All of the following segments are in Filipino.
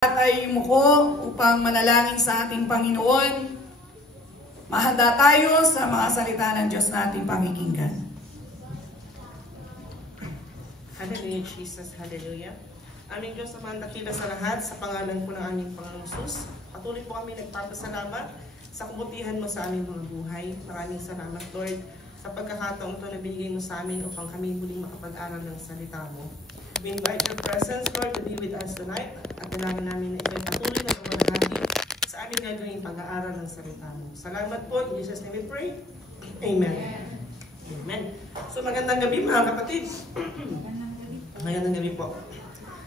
At ay yumuko upang manalangin sa ating Panginoon. Mahanda tayo sa mga salita ng Diyos na ating pakikinggan. Hallelujah, Jesus. Hallelujah. Aming Diyos naman dakila sa lahat, sa pangalan po ng aming Panginoong Jesus. Patuloy po kami nagpapasalamat sa kabutihan mo sa aming mga buhay. Maraming salamat, Lord, sa pagkakataong ito na binigay mo sa amin upang kami muling makapag-aral ng salita mo. We invite your presence, Lord, to be with us tonight. At kailangan namin na ito'y patuloy na pamahagi sa aming gagawing pag-aaral ng salita mo. Salamat po. In Jesus' name we pray. Amen. Amen. So magandang gabi mga kapatid. Magandang gabi po.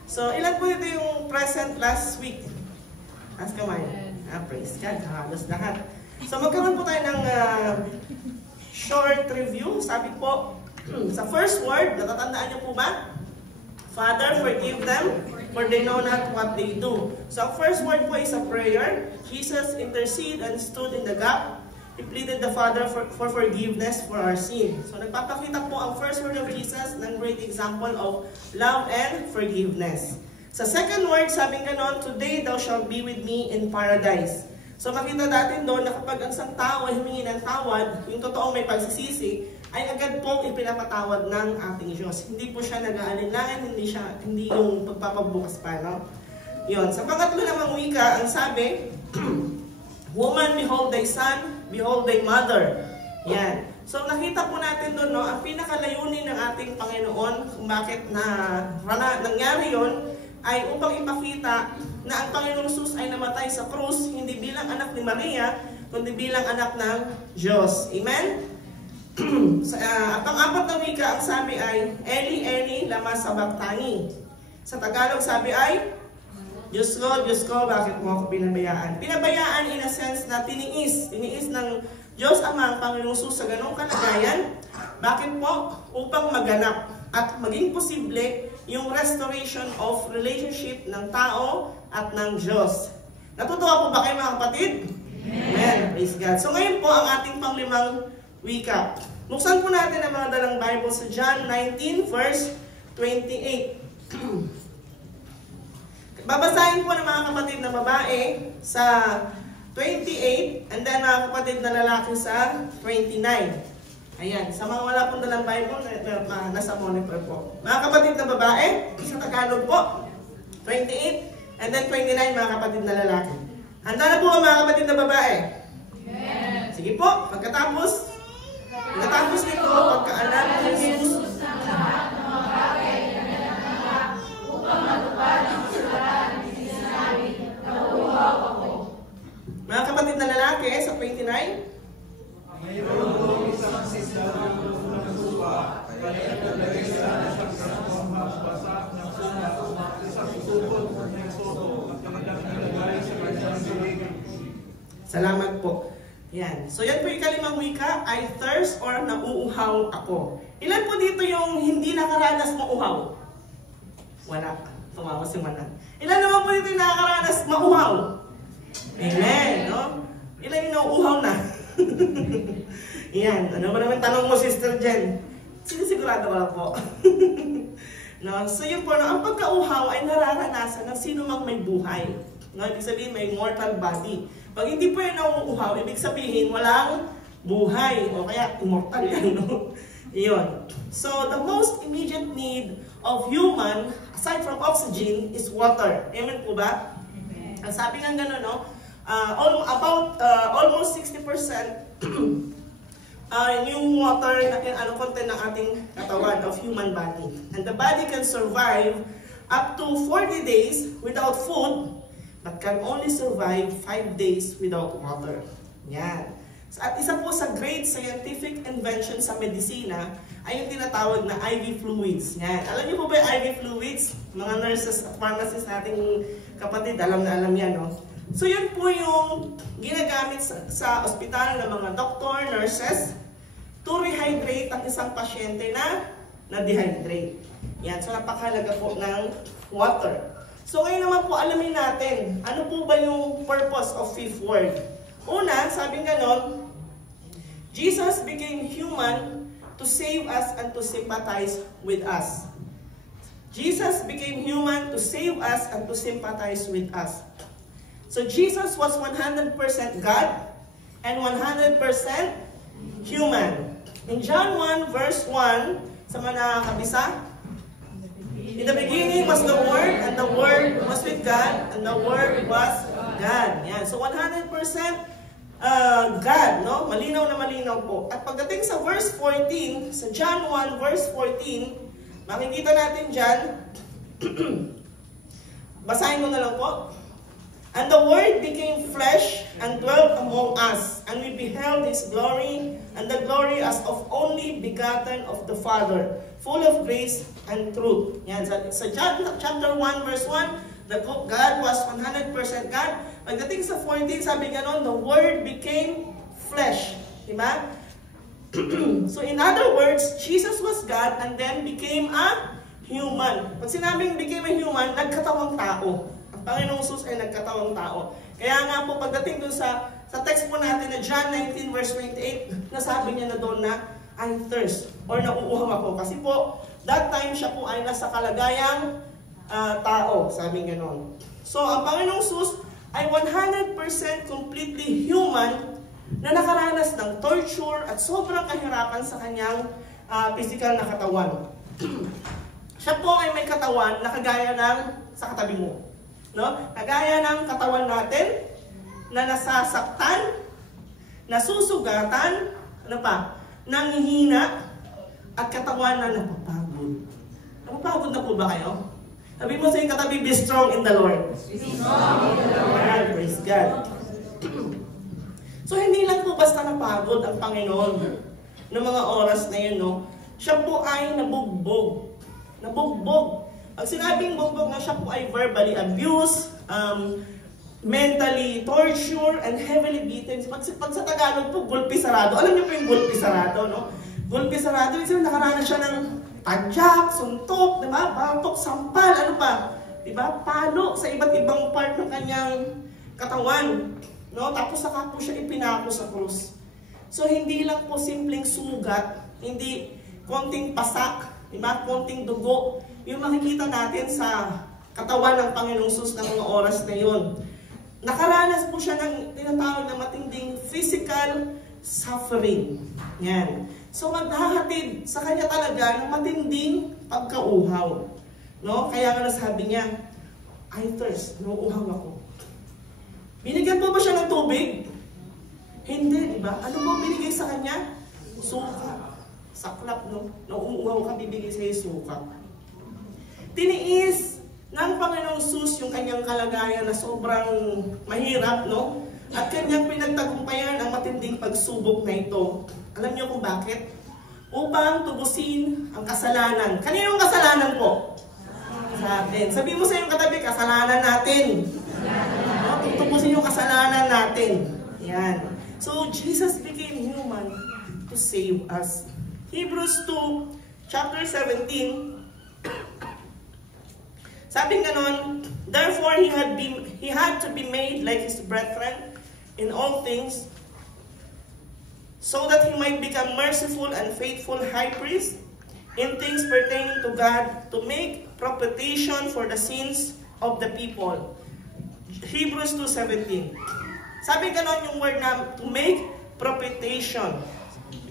So ilan po ito yung present last week? Ask kamay. Praise God. Halos lahat. So magkaroon po tayo ng short review. Sabi po, sa first word, natatandaan niyo po ba? Father, forgive them, for they know not what they do. So, ang first word po is a prayer. Jesus interceded and stood in the gap. He pleaded the Father for forgiveness for our sin. So, nagpapakita po ang first word of Jesus ng great example of love and forgiveness. Sa second word, sabi ganon, today thou shalt be with me in paradise. So, makita natin doon na kapag ang isang tao ay humingi ng tawad, yung totoong may pagsisisi, ay agad pong ipinapatawad ng ating Diyos. Hindi po siya nag-aalinlangan, hindi yung pagpapabukas pa, no? Yun. Sa pangatlo namang wika, ang sabi, woman, behold thy son, behold thy mother. Yan. So nakita po natin doon, no, ang pinakalayunin ng ating Panginoon, kung bakit nangyari yon ay upang ipakita na ang Panginoong Jesus ay namatay sa krus, hindi bilang anak ni Maria, kundi bilang anak ng Diyos. Amen? Ang pang-apat na wika, ang sabi ay, Eli, Eli, lama sabachthani. Sa Tagalog, sabi ay, Diyos ko, bakit mo ako pinabayaan? Pinabayaan in a sense na tiniis ng Diyos Ama ang Panginoong Jesus sa ganong kalagayan. Bakit po? Upang maganap at maging posible yung restoration of relationship ng tao at ng Diyos. Natutuwa po ba kayo mga kapatid? Amen. Praise God. So ngayon po ang ating panglimang wika. Buksan po natin ang mga dalang Bible sa John 19 verse 28. Babasahin po ng mga kapatid na babae sa 28 and then mga kapatid na lalaki sa 29. Ayan, sa mga wala pong dalang Bible, nasa monitor po. Mga kapatid na babae, sa Tagalog po, 28 and then 29 mga kapatid na lalaki. Handa na po ang mga kapatid na babae? Yes. Sige po, pagkatapos nito, pagkaalam ni Jesus ng lahat ng mga bagay na nananak upang matupad ang kasulatan ni sinabi na uuhaw ako. Mga kapatid na lalaki, sa 29. Mayroon po isang sisla ng lupa, kaya naglagay sila ng isang magbasak ng suna, isang susupot ng soto, at kanilang nilagay sa kanyang bibig. Salamat po. Yan. So yan po yung kalimang wika, I thirst or nauuhaw ako. Ilan po dito yung hindi nakaranas mauhaw? Wala. Tumawa si Manan. Ilan naman po dito yung nakaranas mauhaw? Amen. No? Ilan yung nauuhaw na? Yan. Ano ba naman tanong mo, Sister Jen? Sinisigurado ko lang po. No? So yun po, no? Ang pagkauhaw ay nararanasan ng sino mang may buhay. No? Ibig sabihin, may mortal body. Pag hindi po yan nauuhaw, ibig sabihin, walang buhay. O kaya, immortal yan, no? Iyon. So, the most immediate need of human, aside from oxygen, is water. Amen po ba? Amen. Ang sabi nga gano'n, no? Almost 60% yung water na content ng ating katawan of human body. And the body can survive up to 40 days without food, but can only survive 5 days without water. Yan. At isa po sa great scientific invention sa medisina ay yung tinatawag na IV fluids. Yan. Alam niyo po ba yung IV fluids? Mga nurses at pharmacists nating kapatid, alam na alam yan, no? So yun po yung ginagamit sa ospital ng mga doctor, nurses, to rehydrate ang isang pasyente na na-dehydrate. Yan. So napakahalaga po ng water. So ngayon naman po alamin natin, ano po ba yung purpose of fifth word? Una, sabi ganon, Jesus became human to save us and to sympathize with us. Jesus became human to save us and to sympathize with us. So Jesus was 100% God and 100% human. In John 1 verse 1, sa mga nakakabisa, in the beginning was the Word, and the Word was with God, and the Word was God. Yan. So 100% God, no? Malinaw na malinaw po. At pagdating sa verse 14, sa John 1 verse 14, makikita natin dyan, basahin ko na lang po. And the Word became flesh and dwelt among us, and we beheld His glory, and the glory as of only begotten of the Father, full of grace and truth. Yan, sa John chapter 1 verse 1, God was 100% God. Pagdating sa 14, sabi ganon, the Word became flesh. Diba? So in other words, Jesus was God and then became a human. Pag sinabing became a human, nagkatawang tao. Ang Panginoong Jesus ay nagkatawang tao. Kaya nga po pagdating dun sa text po natin na John 19 verse 28, nasabi niya na doon na, I thirst or nauuhaw ako. Kasi po, that time siya po ay nasa kalagayang tao, sabi ganon. So ang Panginoong Jesus ay 100% completely human na nakaranas ng torture at sobrang kahirapan sa kanyang physical na katawan. Siya po ay may katawan na kagaya ng sa katabi mo. No? Kagaya ng katawan natin na nasasaktan, nasusugatan, ano pa, nanghihina, at katawan na napapagod. Napapagod na po ba kayo? Sabi mo sa yung katabi, be strong in the Lord. Be strong in the Lord. Praise God. So, hindi lang po basta napagod ang Panginoon ng mga oras na yun, no? Siya po ay nabugbog. Nabugbog. Pag sinabing bugbog na siya po ay verbally abused, mentally tortured, and heavily beaten. Pag sa Tagalog po, gulpi sarado. Alam niyo po yung gulpi sarado, no? Gulpi sarado, isang nakaranas siya ng tadyak, suntok, diba? Batok, sampal, ano pa? Diba? Palo sa iba't ibang part ng kanyang katawan. No? Tapos saka po siya ipinako sa krus. So hindi lang po simpleng sugat, hindi konting pasak, diba? Konting dugo. Yung makikita natin sa katawan ng Panginoong Jesus ng mga oras na yun. Nakaranas po siya ng tinatawag na matinding physical suffering. Yan. So maghahatid sa kanya talaga ng matinding pagkauhaw. No? Kaya nga nasabi niya, I thirst, nauuhaw ako. Binigyan po ba siya ng tubig? Hindi, di ba? Ano po binigay sa kanya? Suka. Saklap, no? Nauuhaw ka, bibigay sa iyo suka. Tiniis ng Panginoong Jesus yung kanyang kalagayan na sobrang mahirap, no? At kanyang pinagtagumpayan ang matinding pagsubok na ito. Alam niyo kung bakit? Upang tubusin ang kasalanan. Kaninong kasalanan po? Sa atin. Sabi mo sa iyong katabi, kasalanan natin. Tutubusin yung kasalanan natin. Yan. So, Jesus became human to save us. Hebrews 2, chapter 17, sabi ganon, therefore he had to be made like his brethren in all things, so that he might become merciful and faithful high priest in things pertaining to God, to make propitiation for the sins of the people. Hebrews 2:17. Sabi ganon yung word na to make propitiation.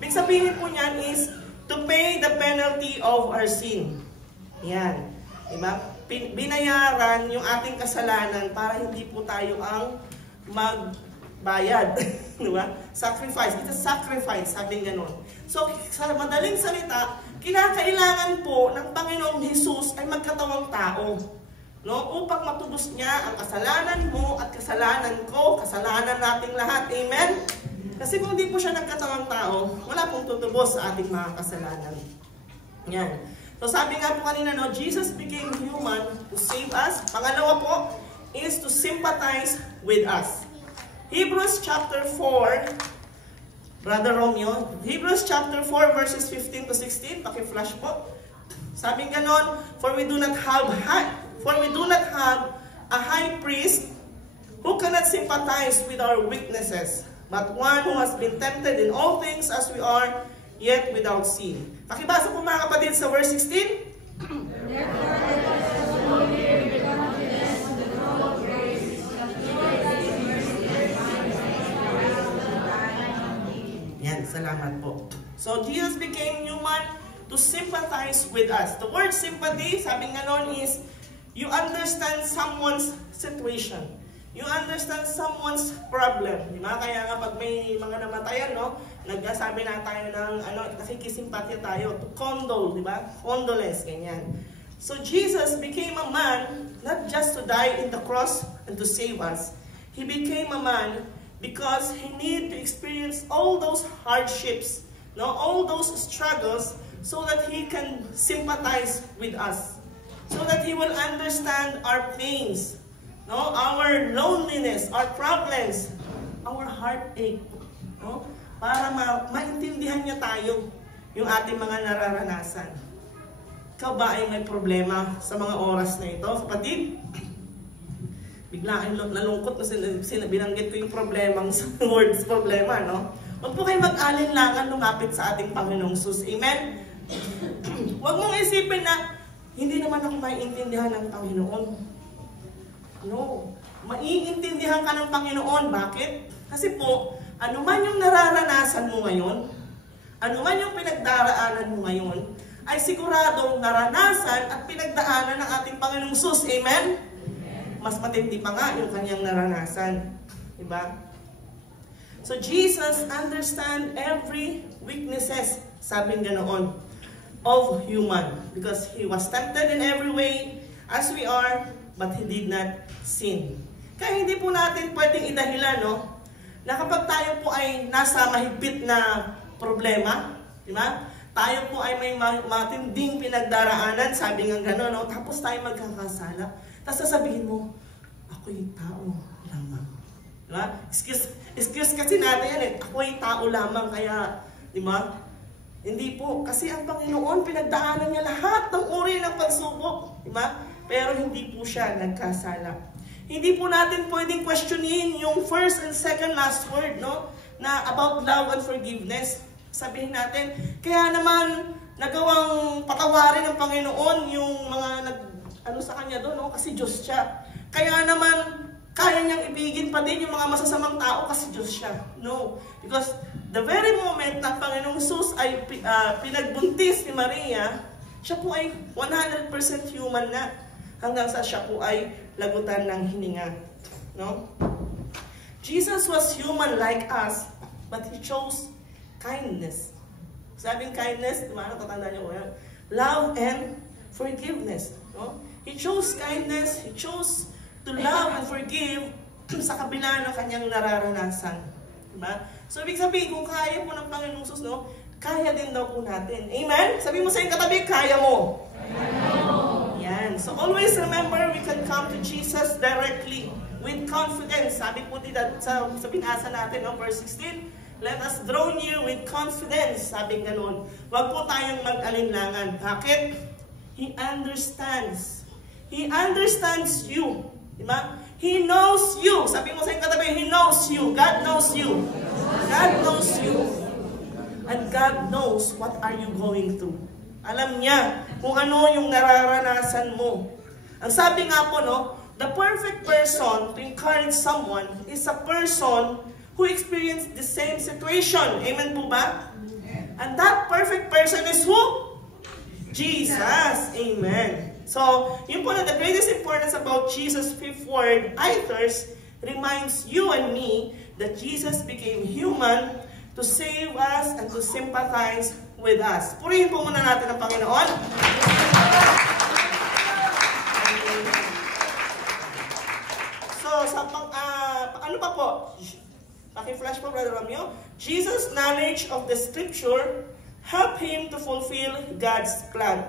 Ibig sabihin po niyan is to pay the penalty of our sin. Yan. Diba? Binayaran yung ating kasalanan para hindi po tayo ang magbayad. Diba? Sacrifice. It's a sacrifice, sabi ganon. So, sa madaling salita, kinakailangan po ng Panginoong Jesus ay magkatawang tao. No? Upang matubos niya ang kasalanan mo at kasalanan ko, kasalanan nating lahat. Amen? Kasi kung hindi po siya nagkatawang tao, wala pong tutubos sa ating mga kasalanan. Yan. So sabi nga po kanina, no, Jesus became human to save us. Pangalawa po is to sympathize with us. Hebrews chapter 4, Brother Romeo, Hebrews chapter 4 verses 15 to 16, paki-flash po. Sabi ganon, for we do not have a high priest who cannot sympathize with our weaknesses, but one who has been tempted in all things as we are, yet without sin. Pakibasa po mga kapatid sa verse 16. Salamat po. So, Jesus became human to sympathize with us. The word sympathy, sabi nga nun, is you understand someone's situation. You understand someone's problem. Di ba? Kaya nga pag may mga namatayan, no, nagsasabi na tayo ng nakikisimpatya tayo, to condole, di ba? Condolence, ganyan. So Jesus became a man not just to die in the cross and to save us. He became a man because he needed to experience all those hardships, no, all those struggles, so that he can sympathize with us, so that he will understand our pains, no, our loneliness, our problems, our heartache, no, para maintindihan niya tayo yung ating mga nararanasan. Ikaw ba ay may problema sa mga oras na ito, kapatid? Bigla ay nalungkot na binanggit ko yung problemang sa words problema, no? Huwag po kayo mag-alinlangan lumapit sa ating Panginoong Jesus. Amen? Huwag mong isipin na hindi naman ako maiintindihan ng Panginoon. No. Maiintindihan ka ng Panginoon. Bakit? Kasi po, ano man yung nararanasan mo ngayon, ano man yung pinagdaraanan mo ngayon, ay siguradong naranasan at pinagdaanan ng ating Panginoong Jesus. Amen? Mas matindi pa nga yung kanyang naranasan. Diba? So Jesus understand every weaknesses, sabi nga noon, of human. Because He was tempted in every way as we are, but He did not sin. Kaya hindi po natin pwedeng idahilan, no, na kapag tayo po ay nasa mahigpit na problema, di ba? Tayo po ay may matinding pinagdaraanan, sabi nga gano'n, no? Tapos tayo magkakasala. Tapos sasabihin mo, ako'y tao lamang. Di ba? Excuse kasi natin yan eh, ako'y tao lamang, kaya, di ba? Hindi po, kasi ang Panginoon, pinagdaanan niya lahat ng uri ng pagsubok, di ba? Pero hindi po siya nagkasala. Hindi po natin pwedeng questionin yung first and second last word, no? Na about love and forgiveness. Sabihin natin, kaya naman nagawang patawarin ng Panginoon yung mga sa kanya doon, no? Kasi Diyos siya. Kaya naman kaya niyang ibigin pa din yung mga masasamang tao kasi Diyos siya. No. Because the very moment na Panginoong Jesus ay pinagbuntis ni Maria, siya po ay 100% human na. Hanggang sa siya po ay lagutan ng hininga. No? Jesus was human like us, but He chose kindness. Sabing kindness, di ba? Natatandaan niyo ko yan? Love and forgiveness. No? He chose kindness, He chose to love and forgive sa kabila ng kanyang nararanasan. Diba? So, ibig sabihin, kung kaya po ng Panginoong Jesus, no, kaya din daw po natin. Amen? Sabi mo sa iyong katabi, kaya mo. Yan. So, always remember, we can come to Jesus directly with confidence. Sabi po dito sa binasa natin, no, verse 16, let us draw near with confidence. Sabi nga nun, huwag po tayong mag-alinlangan. Bakit? He understands. He understands you. Diba? He knows you. Sabi mo sa iyong katabi, He knows you. God knows you. God knows you. And God knows what are you going through. Alam niya kung ano yung nararanasan mo. Ang sabi nga po, no, the perfect person to encourage someone is a person who experienced the same situation. Amen po ba? And that perfect person is who? Jesus. Amen. So, yun po na the greatest importance about Jesus' fifth word, I thirst, reminds you and me that Jesus became human to save us and to sympathize with us. Purihin po muna natin ang Panginoon. So, ano pa po? Paki-flash po, Brother Romeo. Jesus' knowledge of the Scripture helped Him to fulfill God's plan.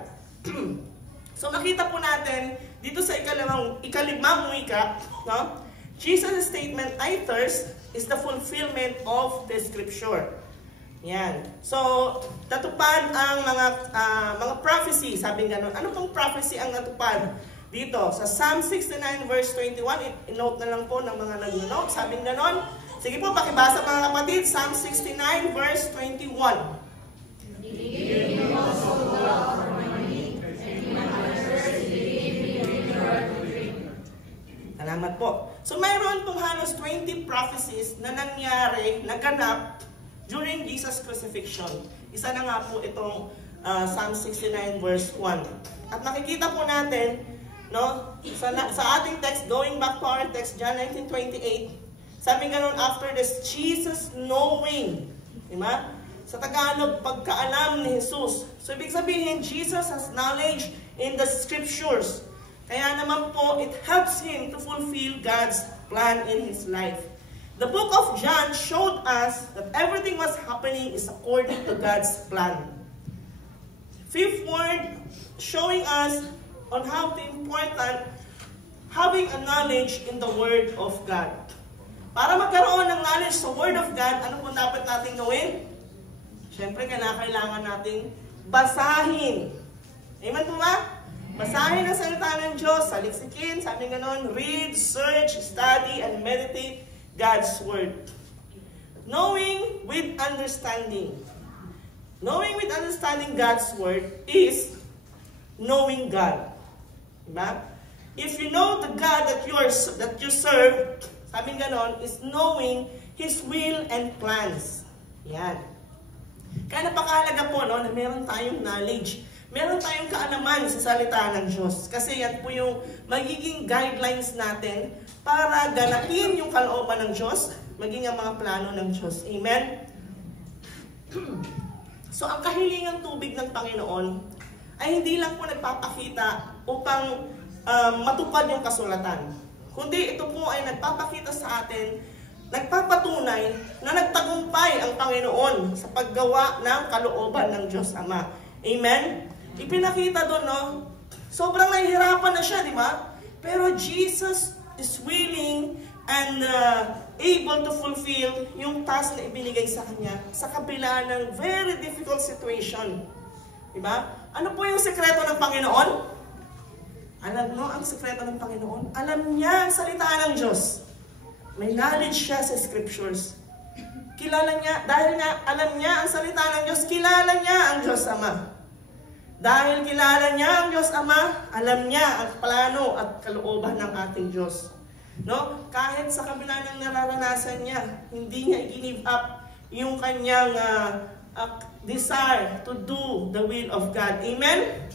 So, makita po natin dito sa ikalimang wika, no? Jesus' statement, I thirst, is the fulfillment of the Scripture. Yan. So, natupad ang mga prophecy, sabi gano'n. Ano pong prophecy ang natupad dito? Sa Psalm 69 verse 21, in-note na lang po ng mga nag-note, sabi gano'n. Sige po, pakibasa mga kapatid, Psalm 69 verse 21. Salamat po. So mayroon pong halos 20 prophecies na nangyari, naganap during Jesus' crucifixion. Isa na nga po itong Psalm 69 verse 1. At makikita po natin, no, sa ating text, going back to our text, John 19:28, sabi ganun, after this, Jesus knowing, diba? Sa Tagalog, pagkaalam ni Jesus. So, ibig sabihin, Jesus has knowledge in the scriptures. Kaya naman po, it helps him to fulfill God's plan in his life. The book of John showed us that everything was happening is according to God's plan. Fifth word, showing us on how important having a knowledge in the Word of God. Para magkaroon ng knowledge sa Word of God, ano po dapat natin gawin? Siyempre, kailangan nating basahin. Amen po ba? Basahin ang salita ng Diyos, saliksikin, sabi ganon, read, search, study, and meditate God's Word. Knowing with understanding. Knowing with understanding God's Word is knowing God. Diba? If you know the God that you serve, sabi ganon, is knowing His will and plans. Yan. Kaya napakahalaga po, no, na meron tayong knowledge. Meron tayong kaalaman sa salita ng Diyos. Kasi yan po yung magiging guidelines natin para ganapin yung kalooban ng Diyos, maging ang mga plano ng Diyos. Amen? So, ang kahilingang tubig ng Panginoon ay hindi lang po nagpapakita upang matupad yung kasulatan. Kundi ito po ay nagpapakita sa atin, nagpapatunay na nagtagumpay ang Panginoon sa paggawa ng kalooban ng Diyos Ama. Amen? Ipinakita doon, no? Sobrang nahihirapan na siya, di ba? Pero Jesus is willing and able to fulfill yung task na ibinigay sa Kanya sa kabila ng very difficult situation. Di ba? Ano po yung sekreto ng Panginoon? Alam mo ang sekreto ng Panginoon? Alam niya ang salita ng Diyos. May knowledge siya sa scriptures. Kilala niya, dahil nga alam niya ang salita ng Diyos, kilala niya ang Diyos Ama. Dahil kilala niya ang Diyos Ama, alam niya ang plano at kalooban ng ating Diyos. No? Kahit sa kabila ng nararanasan niya, hindi niya i-give up yung kanyang desire to do the will of God. Amen?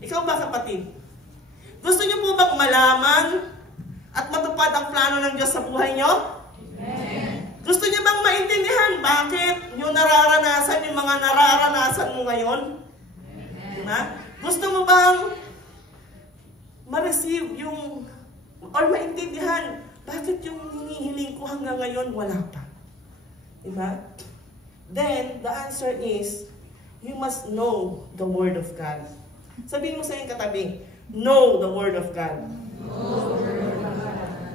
Ikaw ba, kapatid? Gusto niyo po bang malaman at matupad ang plano ng Diyos sa buhay niyo? Amen. Gusto niyo bang maintindihan bakit yung nararanasan, yung mga nararanasan mo ngayon? Diba? Gusto mo bang ma-receive yung, or maintindihan, bakit yung hinihiling ko hanggang ngayon wala pa? Diba? Then, the answer is, you must know the Word of God. Sabihin mo sa iyong katabi, know the Word of God.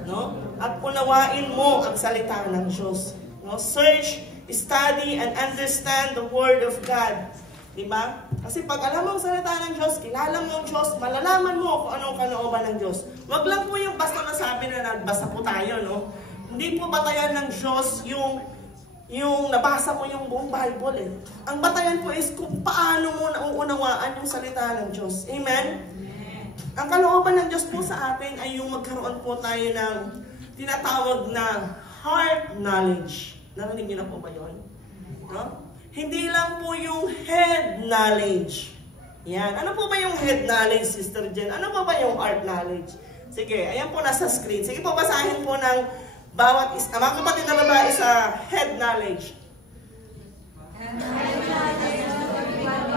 No? At unawain mo ang salita ng Diyos. No? Search, study, and understand the Word of God. Diba? Kasi pag alam mo ang salita ng Diyos, kilala mo ang Diyos, malalaman mo kung anong kalooban ng Diyos. Huwag lang po yung basta nasabi na nagbasa po tayo, no? Hindi po batayan ng Diyos yung nabasa mo yung buong Bible, eh. Ang batayan po is kung paano mo nauunawaan yung salita ng Diyos. Amen? Ang kalooban ng Diyos po sa atin ay yung magkaroon po tayo ng tinatawag na heart knowledge. Narinig niyo na po ba yun? No? Hindi lang po yung head knowledge. Yan. Ano po ba yung head knowledge, Sister Jen? Ano po ba yung heart knowledge? Sige, ayan po nasa screen. Sige po, basahin po ng bawat isa. Mga kapatid na babae sa head knowledge. And head knowledge of everyone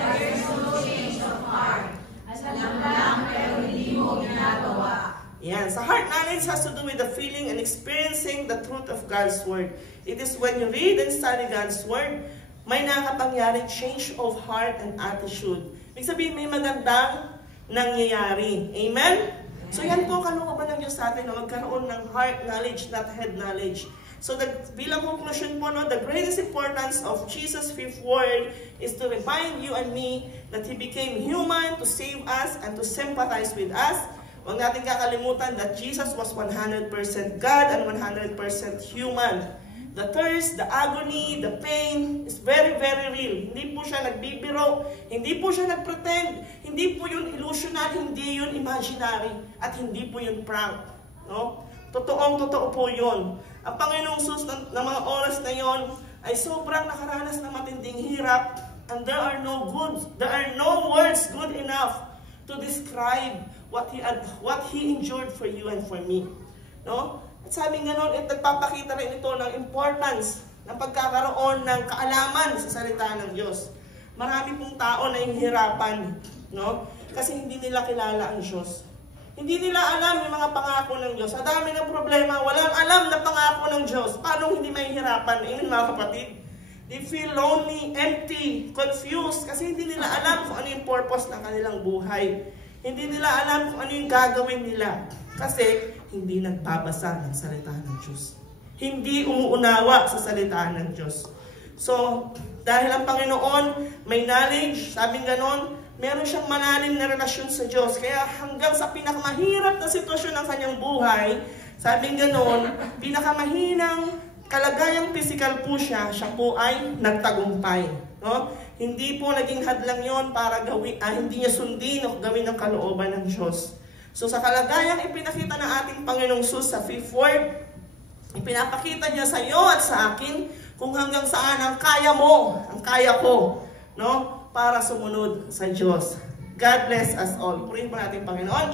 there is no change of heart. Alam lang pero hindi mo ginagawa. Yan. So heart knowledge has to do with the feeling and experiencing the truth of God's Word. It is when you read and study God's Word, may nakapangyaring change of heart and attitude. Ibig sabihin, may magandang nangyayari. Amen? So yan po kalooban ng Diyos sa atin na magkaroon ng heart knowledge, not head knowledge. So bilang conclusion po, no, the greatest importance of Jesus' fifth word is to remind you and me that He became human to save us and to sympathize with us. Huwag natin kakalimutan that Jesus was 100% God and 100% human. The thirst, the agony, the pain is very, very real. Hindi po siya nagbibiro, hindi po siya nagpretend, hindi po yun illusional, hindi yun imaginary, at hindi po yun prank. No? Totoong-totoo po yun. Ang Panginoong Sus ng mga oras na yon ay sobrang nakaranas ng matinding hirap, and there are no words good enough to describe what he endured for you and for me. No? At sabi ganon, nagpapakita rin ito ng importance ng pagkakaroon ng kaalaman sa salita ng Diyos. Marami pong tao na hihirapan, no? Kasi hindi nila kilala ang Diyos. Hindi nila alam yung mga pangako ng Diyos. Sa dami ng problema, walang alam na pangako ng Diyos. Paano hindi mahihirapan? Amen, mga kapatid? They feel lonely, empty, confused, kasi hindi nila alam kung ano yung purpose ng kanilang buhay. Hindi nila alam kung ano yung gagawin nila. Kasi hindi nagbabasa ng salita ng Diyos. Hindi umuunawa sa salita ng Diyos. So, dahil ang Panginoon may knowledge, sabing ganon, meron siyang malalim na relasyon sa Diyos. Kaya hanggang sa pinakamahirap na sitwasyon ng kanyang buhay, sabing ganon, pinakamahinang kalagayang physical po siya po ay nagtagumpay. No? Hindi po naging hadlang yon para hindi niya sundin o gawin ng kalooban ng Diyos. So sa kalagayang ipinakita ng ating Panginoong Sus sa 5th word, ipinapakita niya sa iyo at sa akin kung hanggang saan ang kaya mo, ang kaya ko, no? Para sumunod sa Diyos. God bless us all. Purihin po natin, Panginoon.